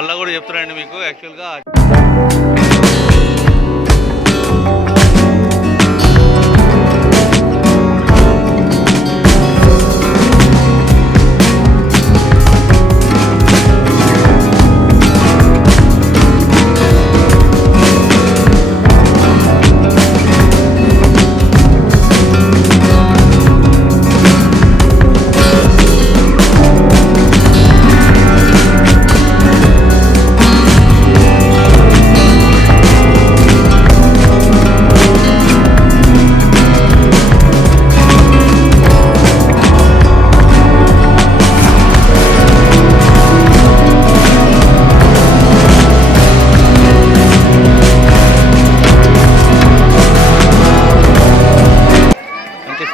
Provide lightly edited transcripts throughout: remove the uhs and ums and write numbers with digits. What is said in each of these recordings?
మళ్ళీ కూడా చెప్తున్నానండి మీకు యాక్చువల్గా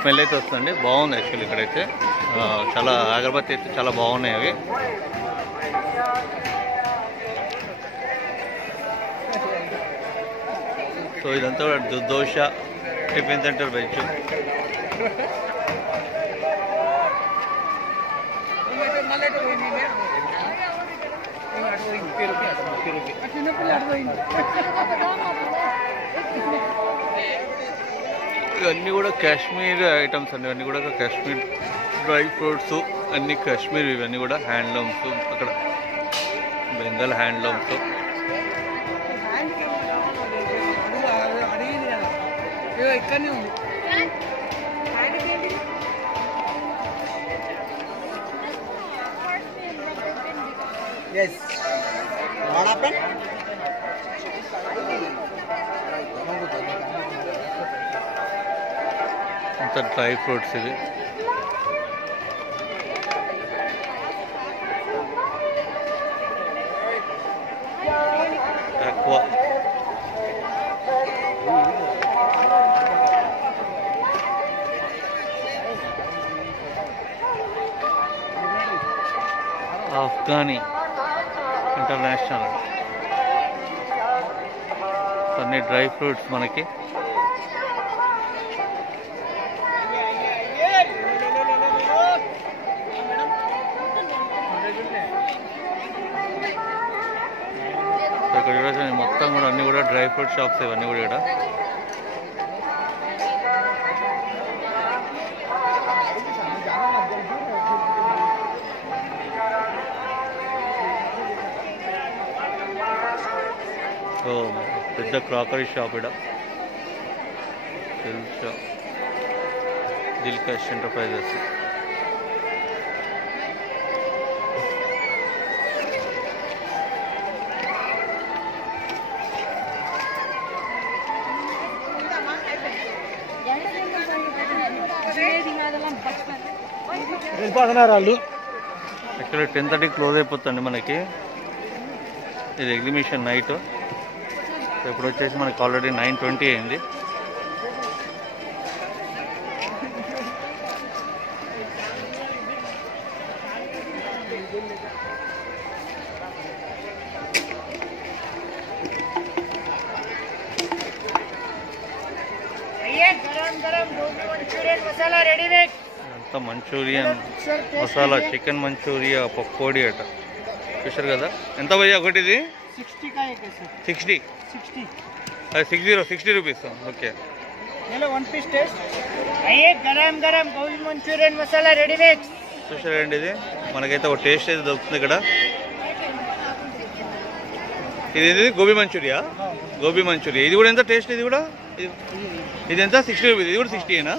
స్మెల్ అయితే వస్తుందండి, బాగుంది యాక్చువల్లీ. ఇక్కడైతే చాలా అగరబత్తి అయితే చాలా బాగున్నాయి అవి. సో ఇదంతా దోశ టిఫిన్ సెంటర్ వెజ్. ఇవన్నీ కూడా కాశ్మీర్ ఐటమ్స్ అండి, ఇవన్నీ కూడా కాశ్మీర్ డ్రై ఫ్రూట్స్ అన్ని కాశ్మీర్, ఇవన్నీ కూడా హ్యాండ్లూమ్స్, అక్కడ బెంగాల్ హ్యాండ్లూమ్స్. అంత డ్రై ఫ్రూట్స్ ఇది. ఎక్కువ ఆఫ్ఘనీ ఇంటర్నేషనల్ అన్ని డ్రై ఫ్రూట్స్ మనకి. ఇక్కడ చూడొచ్చు మొత్తం కూడా అన్ని కూడా డ్రై ఫ్రూట్ షాప్స్ ఇవన్నీ కూడా ఇక్కడ. సో పెద్ద క్రాకరీ షాప్ ఇక్కడ, షాప్ దిల్కష్ ఎంటర్ప్రైజెస్. యాక్చువల్లీ 10:30 క్లోజ్ అయిపోతుంది మనకి. ఇది ఎగ్జిబిషన్ నైట్. ఇప్పుడు వచ్చేసి మనకి ఆల్రెడీ 9:20 అయింది. అంతా Manchurian masala, chicken Manchuria, pakodi అట. చూసారు కదా ఎంత భయ్యా ఒకటి ఇది? 60 60 రూపీస్. ఓకే, చూసారండి ఇది మనకైతే ఒక టేస్ట్ అయితే దొరుకుతుంది ఇక్కడ. ఇది గోబీ మంచూరియా, గోబీ మంచూరియా. ఇది కూడా ఎంత టేస్ట్? ఇది కూడా ఇది ఎంత? 60 రూపీస్. ఇది కూడా 60ఏనా?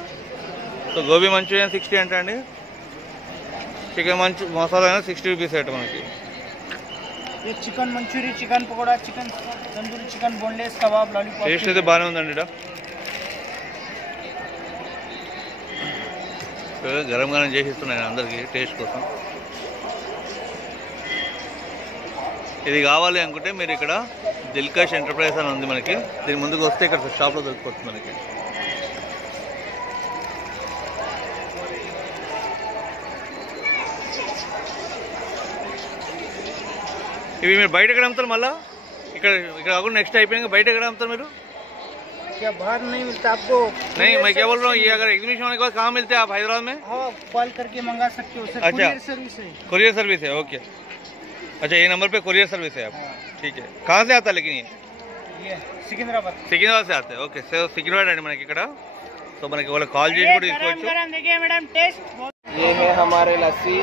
సో గోబీ మంచూరియన్ 60 అంట అండి. చికెన్ మసాలా అయినా 60 రూపీస్ అట మనకి. Chicken Manchuria, chicken pakoda, chicken tandoori, chicken boneless kebab, lollipop. Taste అయితే బాగానే ఉందండి ఇక్కడ. గరం గరం చేసిస్తున్నాను అందరికి టేస్ట్ కోసం. ఇది కావాలి అనుకుంటే మీరు ఇక్కడ దిల్కష్ ఎంటర్ప్రైజ్ అని ఉంది మనకి. దీని ముందుకు వస్తే ఇక్కడ షాప్లో దొరికిపోతుంది మనకి. ఇవి మీరు బయట ఎక్కడ అమ్ముతారు? మళ్ళీ ఇక్కడ కాకుండా నెక్స్ట్ అయిపోయాక బయట ఎక్కడ అమ్ముతారు మీరు? क्या बाहर नहीं मिलता आपको? नहीं, मैं क्या बोल रहा हूँ, ये अगर एग्जीबिशन होने के बाद कहाँ मिलते हैं आप हैदराबाद में? हाँ, कॉल करके मंगा सकते हो सर। अच्छा, कुरियर सर्विस है। कुरियर सर्विस है, ओके। अच्छा, ये नंबर पे कोरियर सर्विस है आप? ठीक है. कहाँ से आता लेकिन ये सिकंदराबाद से आते हैं. ओके, సో సికింద్రాబాద్ అండి మనకి ఇక్కడ. సో మనకి వాళ్ళకి కాల్ చేసి కూడా తీసుకోవచ్చు. देखिए मैडम टेस्ट ये है हमारे लस्सी.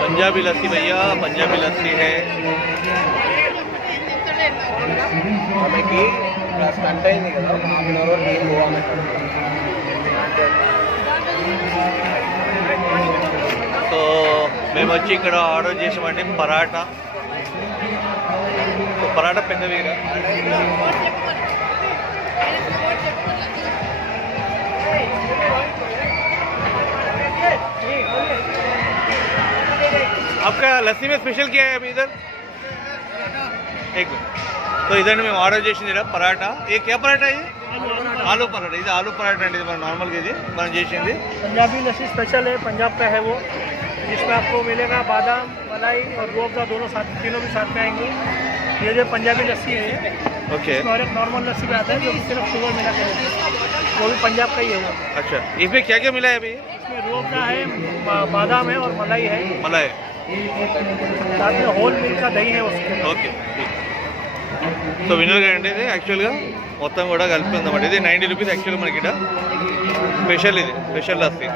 पंजाबी लस्सी भैया, पंजाबी लस्सी है. సో మేము వచ్చి ఇక్కడ ఆర్డర్ చేసామండి పరాటా. సో పరాటా పెద్దవి కదా. आपका लस्सी में स्पेशल क्या है अभी इधर? एक मिनट. तो इधर మేము ఆర్డర్ చేసింది పరాటా. ये क्या पराठा है? आलू पराठा. ఇది ఆलू पराठा అండి. ఇది మన నార్మల్గా ఇది మనం చేసింది. पंजाबी लस्सी स्पेशल है, पंजाब का है वो, जिसमें आपको मिलेगा बादाम, मलाई और रूअफ़ज़ा दोनों साथ, तीनों भी साथ में आएंगे. ये जो पंजाबी लस्सी है ओके. और एक नॉर्मल लस्सी में आता है जो सिर्फ शुगर मिला के देते हैं, वो भी पंजाब का ही है वो. अच्छा, इसमें क्या क्या मिला है अभी? इसमें रूअफ़ज़ा है, बादाम है और मलाई है, मलाई. साथ में होल मिल्क का दही है उसके. ఓకే. సో వినర్గా అండి ఇది యాక్చువల్గా మొత్తం కూడా కలిపి ఉందన్నమాట. ఇది 90 రూపీస్ యాక్చువల్గా మనకి ఇక్కడ స్పెషల్. ఇది స్పెషల్ లస్సీ.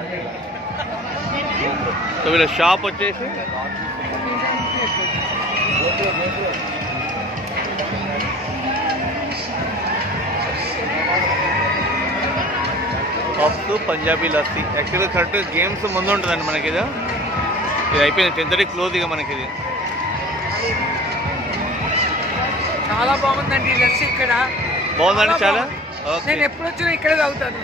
సో వీళ్ళ షాప్ వచ్చేసి పప్పు పంజాబీ లస్సీ. యాక్చువల్గా కరెక్ట్ గేమ్స్ ముందు ఉంటుందండి మనకి. ఇది అయిపోయింది 10:30 క్లోజ్ ఇక మనకి. ఇది చాలా బాగుందండి లస్సీ ఇక్కడ. బాగుందండి చాలా. నేను ఎప్పుడు వచ్చినా ఇక్కడే తాగుతాను.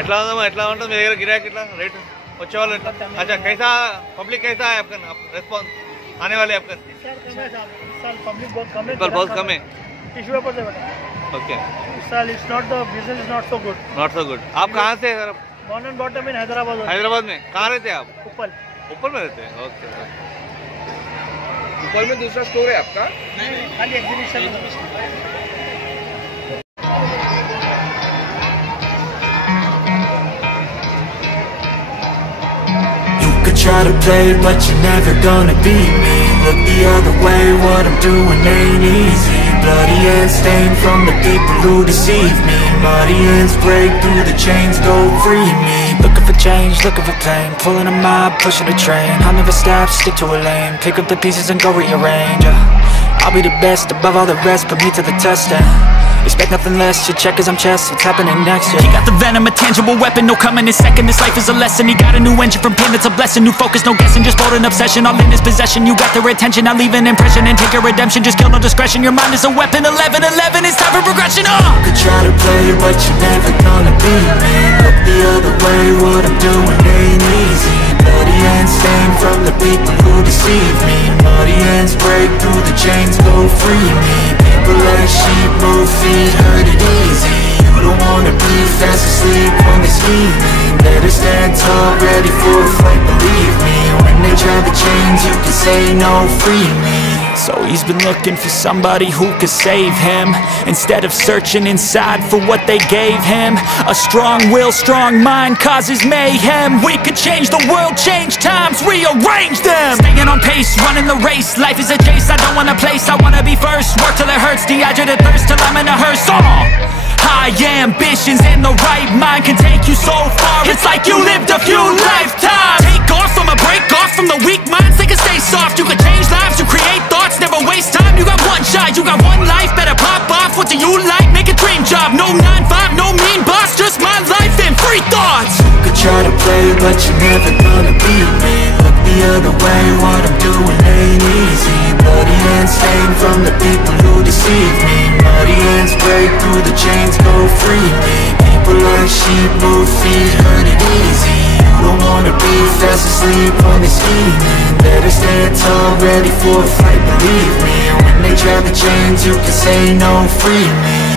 ఎట్లా ఉందమ్మా? ఎట్లా ఉంటుంది మీ దగ్గర గిరాకీ? ఇట్లా రేటు వచ్చేవాళ్ళు ఎట్లా? अच्छा, कैसा पब्लिक कैसा है आपका रेस्पॉन्स आने वाले आपका? पब्लिक बहुत कम है. पर बहुत कम है. टिश्यू पेपर दे बेटा. ओके. इस साल it's not the business is not so good. Not so good. आप कहाँ से sir? Born and bottom in Hyderabad. Hyderabad में. कहाँ रहते हैं आप? ऊपर ऊपर में रहते हैं. ओके. ऊपर में दूसरा स्टोर है आपका? खाली exhibition. Try to play, but you're never gonna beat me. Look the other way, what I'm doing ain't easy. Bloody hands stained from the people who deceive me. Muddy hands break through the chains, go free me. Looking for change, looking for pain, pulling a mob, pushing a train. I'll never stop, stick to a lane, pick up the pieces and go rearrange. I'll be the best above all the rest, put me to the test and expect nothing less, your check is I'm chess, what's happening next, yeah. He got the venom, a tangible weapon, no coming in second. This life is a lesson, he got a new engine from pain, that's a blessing. New focus, no guessing, just bold and obsession. All in his possession, you got their attention. I'll leave an impression and take your redemption. Just kill no discretion, your mind is a weapon. 11-11, it's time for progression. You could try to play, but you're never gonna beat me. Look the other way, what I'm doing ain't easy. Bloody hands stained from the people who deceive me. Muddy hands break through the chains, go free me. People like sheep, move feet, hurt it easy. You don't wanna be fast asleep when they're scheming. Better stand tall, ready for a fight, believe me. When they try to change, you can say no, free me. So he's been looking for somebody who could save him, instead of searching inside for what they gave him. A strong will, strong mind causes mayhem. We could change the world, change times, rearrange them. Staying on pace, running the race, life is a chase. I don't want a place, I wanna be first. Work till it hurts, dehydrated thirst till I'm in a hearse. High ambitions and the right mind can take you so far. It's like you lived a few lifetimes. Take off from a break off from the weak minds, they can stay soft. You can change lives, you create thoughts, never waste time. You got one shot, you got one life, better pop off. What do you like? Make a dream job. No 9-5, no mean boss, just my life and free thoughts. You could try to play, but you're never gonna beat me. Look the other way, what I'm doing ain't easy. Bloody hands stained from the people who deceive me. Muddy hands break through the chains, go free me. People like sheep, move feet, hurt it easy. You don't wanna be fast asleep when they're scheming. Better stand tall, ready for a fight, believe me. When they cage, had the chains, you can say no, free me.